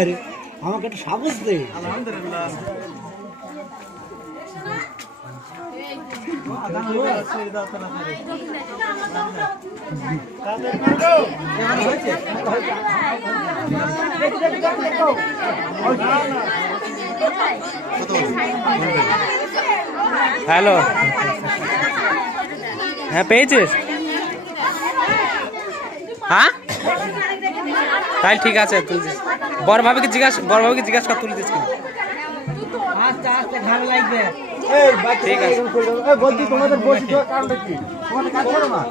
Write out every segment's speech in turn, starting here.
আরে আমাকে একটা সাবুস দে। আলহামদুলিল্লাহ। হ্যালো, হ্যাঁ পেয়েছিস? হ্যাঁ তাই ঠিক আছে, তুলছিস। বড় ভাবিকে জিজ্ঞাসা কর তুলছিস কি। আস্তে আস্তে ভালো লাগবে। ঠিক আছে বলছি তোমাদের বসে দেওয়ার কারণটা কি? তোমাদের কাজ করো না।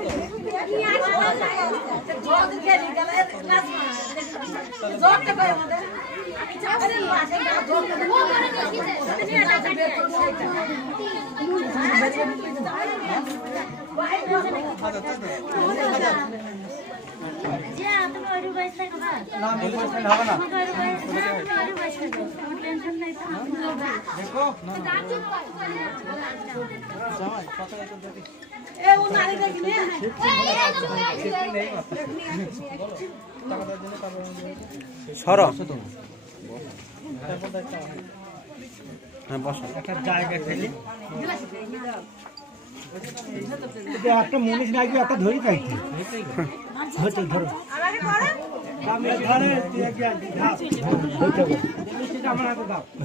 সরো, হ্যাঁ বসো। একটা জায়গা খেলি একটা মনীষ নাকি একটা ধরি থাকছে। ধরো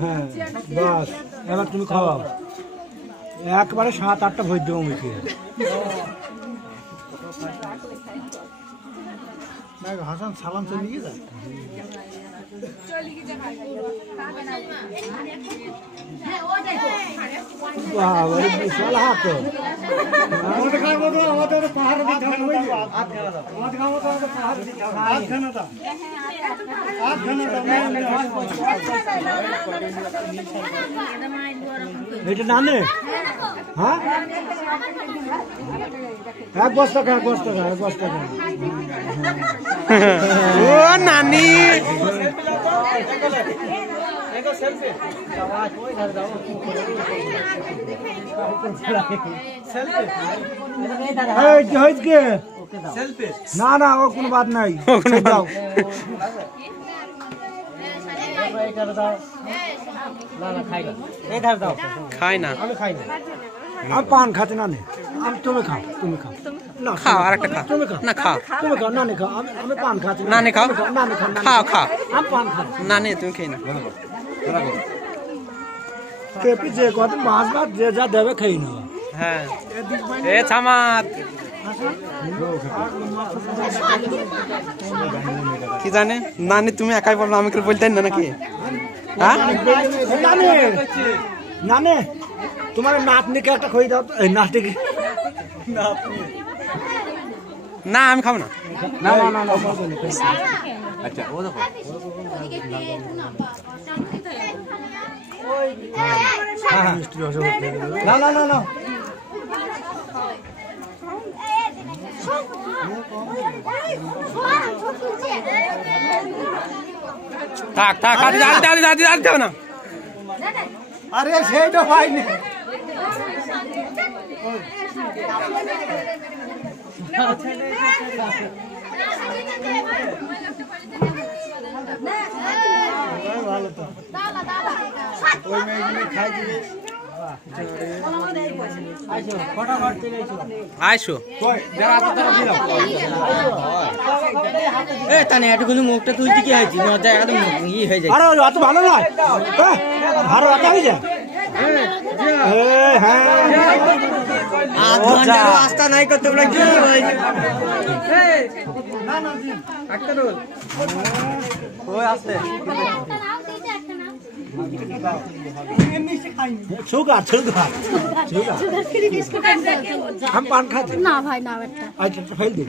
হ্যাঁ বাস, এবার তুমি খাওয়াও। একবারে 7-8টা ভোজ দেবো মুখে। হাসান সালাম চলে গিয়ে বিশাল হাত। এটা নানে, হ্যাঁ এক বস্তা খা, এক বস্তা খা, এক বস্তা খা। ও নানি না না ও কোনো বাদ নাই। খাই না, আমি পান খাতে না নে। তুমি খাও, তুমি খাও না, খাও আর একটা খা, তুমি খাও না খাও, তুমি খাও না, খাও। আমি পান খাচ্ছি না নে খাও, না নে খাও, খাও খাও, আমি পান খাই না নে তুমি খেয়ে না। পেপি যে কত মাছ ভাত যে যা দেবে খেয়ে নেওয়া। হ্যাঁ এ ছামাত কি জানে নানি, তুমি একাই বলো, আমি কেউ বলতেন না নাকি? হ্যাঁ নানে তোমার নাতনিকে একটা খই দাও তো। এই নাতনিকে না আমি খাবো না। না না না না আচ্ছা ও দেখো না না না না থাক থাক, দাদি দাদি দাদি দাদি দাও না। আরে সেইটা পাইনি। ভালো তো ওই মেয়ে খাই দিবে। আইসো এটুকুনি মুখটা তুলতে কি হয়েছে? মজা একদম ই হয়ে যায়। আরে অত ভালো নয়, ভালো রাখা হয়ে যায়। আধ ঘন্টার রাস্তা নাই কত তোমরা কি সুগার সুগার हम पान खाते ना भाई ना बेटा। अच्छा फेल दे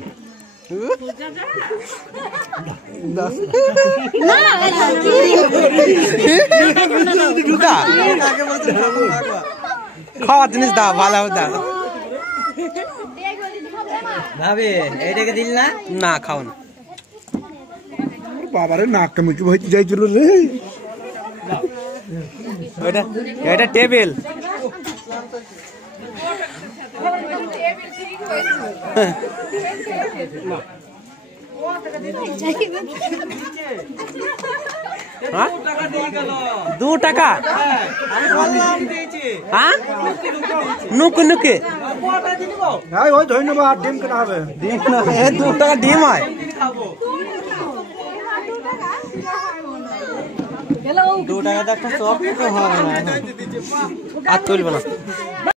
খাওয়া জিনিস দাও, ভালো দাও। ভাবি এইটাকে দিল না? না খাও না। বাবারে নাক কামড়ে ভইতে যাইছিল রে। এটা এটা টেবিল। হ্যাঁ? 2 টাকা হ্যাঁ নুকে নুকে এই ওই ধন্যবাদ ডিম কেনা হবে ডিম না 2 টাকা ডিম হয় दो टाका तो একটা চপ তো হবে না আর তুলব না